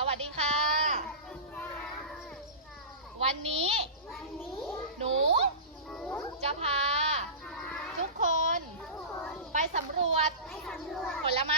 สวัสดีค่ะ วันนี้ หนู จะพา ทุกคน ไปสำรวจผลไม้